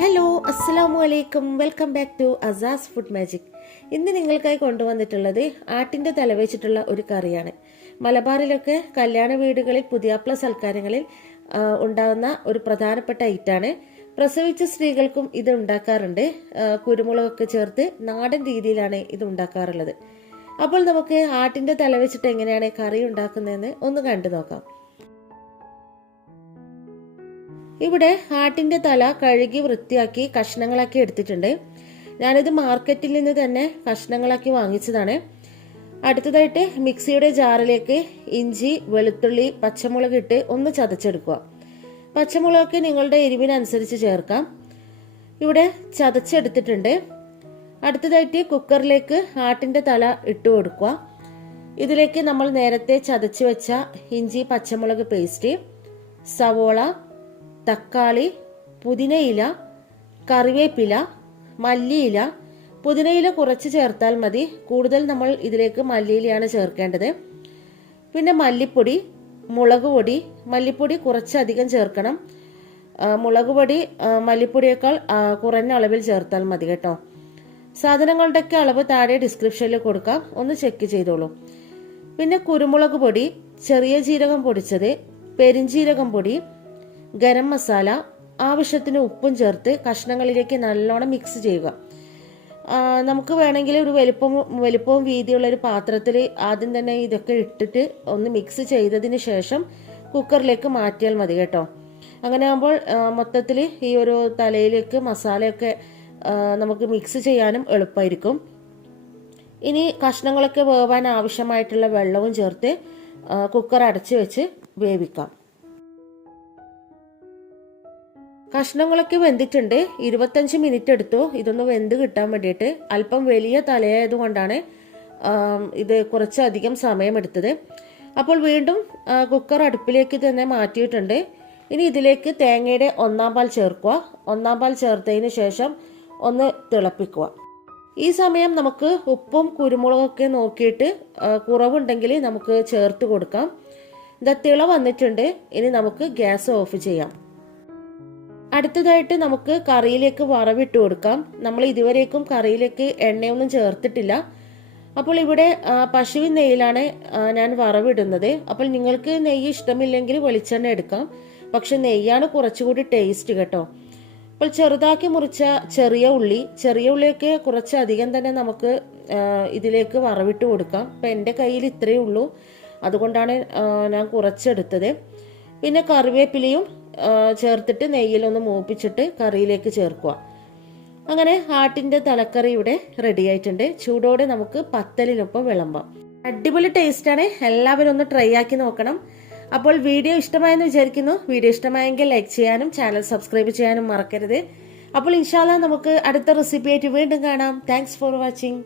Hello അസ്സലാമു അലൈക്കും welcome back to Asa's food magic ഇന്ന് നിങ്ങൾക്കായി കൊണ്ടുവന്നിട്ടുള്ളത് ആട്ടിന്റെ തല വെച്ചിട്ടുള്ള ഒരു കറിയാണ്. മലബാറിലൊക്കെ കല്യാണ വീടുകളിൽ പുതിയാപ്ല സൽക്കാരങ്ങളിൽ ഉണ്ടാകുന്ന ഒരു പ്രധാനപ്പെട്ട ഐറ്റാണ്. പ്രസവിച്ച സ്ത്രീകൾക്കും ഇത് ഉണ്ടാക്കാറുണ്ട്. കുരുമുളകൊക്കെ ചേർത്ത് നാടൻ രീതിയിലാണ് ഇത് ഉണ്ടാക്കാറുള്ളത്. അപ്പോൾ നമുക്ക് ആട്ടിന്റെ തല വെച്ചിട്ട് എങ്ങനെയാണ് കറി ഉണ്ടാക്കുന്നതെന്ന് ഒന്ന് കണ്ടു നോക്കാം. ഇവിടെ ആട്ടിന്റെ തല കഴുകി വൃത്തിയാക്കി കഷ്ണങ്ങളാക്കി എടുത്തിട്ടുണ്ട്. ഞാനിത് മാർക്കറ്റിൽ നിന്ന് തന്നെ കഷ്ണങ്ങളാക്കി വാങ്ങിച്ചതാണ്. അടുത്തതായിട്ട് മിക്സിയുടെ ജാറിലേക്ക് ഇഞ്ചി വെളുത്തുള്ളി പച്ചമുളക് ഇട്ട് ഒന്ന് ചതച്ചെടുക്കുക. പച്ചമുളകൊക്കെ നിങ്ങളുടെ എരിവിനനുസരിച്ച് ചേർക്കാം. ഇവിടെ ചതച്ചെടുത്തിട്ടുണ്ട്. അടുത്തതായിട്ട് കുക്കറിലേക്ക് ആട്ടിന്റെ തല ഇട്ട് കൊടുക്കുക. ഇതിലേക്ക് നമ്മൾ നേരത്തെ ചതച്ച് വെച്ച ഇഞ്ചി പച്ചമുളക് പേസ്റ്റ് സവോള തക്കാളി പുതിനയില കറിവേപ്പില മല്ലിയില. പുതിനയില കുറച്ച് ചേർത്താൽ മതി. കൂടുതൽ നമ്മൾ ഇതിലേക്ക് മല്ലിയിലയാണ് ചേർക്കേണ്ടത്. പിന്നെ മല്ലിപ്പൊടി മുളക് പൊടി. മല്ലിപ്പൊടി കുറച്ചധികം ചേർക്കണം. മുളക് പൊടി മല്ലിപ്പൊടിയേക്കാൾ കുറഞ്ഞ അളവിൽ ചേർത്താൽ മതി കേട്ടോ. സാധനങ്ങളുടെയൊക്കെ അളവ് താഴെ ഡിസ്ക്രിപ്ഷനിൽ കൊടുക്കാം. ഒന്ന് ചെക്ക് ചെയ്തോളൂ. പിന്നെ കുരുമുളക് പൊടി ചെറിയ ജീരകം പൊടിച്ചത് പെരിഞ്ജീരകം പൊടി ഗരം മസാല ആവശ്യത്തിന് ഉപ്പും ചേർത്ത് കഷ്ണങ്ങളിലേക്ക് നല്ലോണം മിക്സ് ചെയ്യുക. നമുക്ക് വേണമെങ്കിൽ ഒരു വലുപ്പം വലുപ്പവും വീതിയുള്ള ഒരു പാത്രത്തിൽ ആദ്യം തന്നെ ഇതൊക്കെ ഇട്ടിട്ട് ഒന്ന് മിക്സ് ചെയ്തതിന് ശേഷം കുക്കറിലേക്ക് മാറ്റിയാൽ മതി കേട്ടോ. അങ്ങനെ ആകുമ്പോൾ മൊത്തത്തിൽ ഈ ഒരു തലയിലേക്ക് മസാലയൊക്കെ നമുക്ക് മിക്സ് ചെയ്യാനും എളുപ്പമായിരിക്കും ഇനി കഷ്ണങ്ങളൊക്കെ വേവാൻ ആവശ്യമായിട്ടുള്ള വെള്ളവും ചേർത്ത് കുക്കർ അടച്ചു വെച്ച് വേവിക്കാം. കഷ്ണങ്ങളൊക്കെ വെന്തിട്ടുണ്ട്. ഇരുപത്തഞ്ച് മിനിറ്റ് എടുത്തു. ഇതൊന്ന് വെന്ത് കിട്ടാൻ വേണ്ടിയിട്ട്. അല്പം വലിയ തലയായതുകൊണ്ടാണ് ഇത് കുറച്ചധികം സമയമെടുത്തത്. അപ്പോൾ വീണ്ടും കുക്കർ അടുപ്പിലേക്ക് തന്നെ മാറ്റിയിട്ടുണ്ട്. ഇനി ഇതിലേക്ക് തേങ്ങയുടെ ഒന്നാം പാൽ ചേർക്കുക. ഒന്നാം പാൽ ചേർത്തതിന് ശേഷം ഒന്ന് തിളപ്പിക്കുക. ഈ സമയം നമുക്ക് ഉപ്പും കുരുമുളകൊക്കെ നോക്കിയിട്ട് കുറവുണ്ടെങ്കിൽ നമുക്ക് ചേർത്ത് കൊടുക്കാം. ഇതാ തിള വന്നിട്ടുണ്ട്. ഇനി നമുക്ക് ഗ്യാസ് ഓഫ് ചെയ്യാം. അടുത്തതായിട്ട് നമുക്ക് കറിയിലേക്ക് വറവിട്ട് കൊടുക്കാം. നമ്മൾ ഇതുവരേക്കും കറിയിലേക്ക് എണ്ണയൊന്നും ചേർത്തിട്ടില്ല. അപ്പോൾ ഇവിടെ പശുവിൻ നെയ്യിലാണ് ഞാൻ വറവിടുന്നത്. അപ്പോൾ നിങ്ങൾക്ക് നെയ്യ് ഇഷ്ടമില്ലെങ്കിൽ വെളിച്ചെണ്ണ എടുക്കാം. പക്ഷെ നെയ്യാണ് കുറച്ചുകൂടി ടേസ്റ്റ് കേട്ടോ. അപ്പോൾ ചെറുതാക്കി മുറിച്ച ചെറിയ ഉള്ളി ചെറിയ ഉള്ളിയൊക്കെ കുറച്ചധികം തന്നെ നമുക്ക് ഇതിലേക്ക് വറവിട്ട് കൊടുക്കാം. അപ്പം എന്റെ കയ്യിൽ ഇത്രയേ ഉള്ളൂ. അതുകൊണ്ടാണ് ഞാൻ കുറച്ചെടുത്തത്. പിന്നെ കറിവേപ്പിലയും ചേർത്തിട്ട് നെയ്യിലൊന്ന് മൂപ്പിച്ചിട്ട് കറിയിലേക്ക് ചേർക്കുക. അങ്ങനെ ആട്ടിന്റെ തലക്കറി ഇവിടെ റെഡി ആയിട്ടുണ്ട്. ചൂടോടെ നമുക്ക് പത്തലിനൊപ്പം വിളമ്പാം. അടിപൊളി ടേസ്റ്റാണ് എല്ലാവരും ഒന്ന് ട്രൈ ആക്കി നോക്കണം. അപ്പോൾ വീഡിയോ ഇഷ്ടമായെന്ന് വിചാരിക്കുന്നു. വീഡിയോ ഇഷ്ടമായെങ്കിൽ ലൈക്ക് ചെയ്യാനും ചാനൽ സബ്സ്ക്രൈബ് ചെയ്യാനും മറക്കരുത്. അപ്പോൾ ഇൻഷാല്ല നമുക്ക് അടുത്ത റെസിപ്പി ആയിട്ട് വീണ്ടും കാണാം. Thanks for watching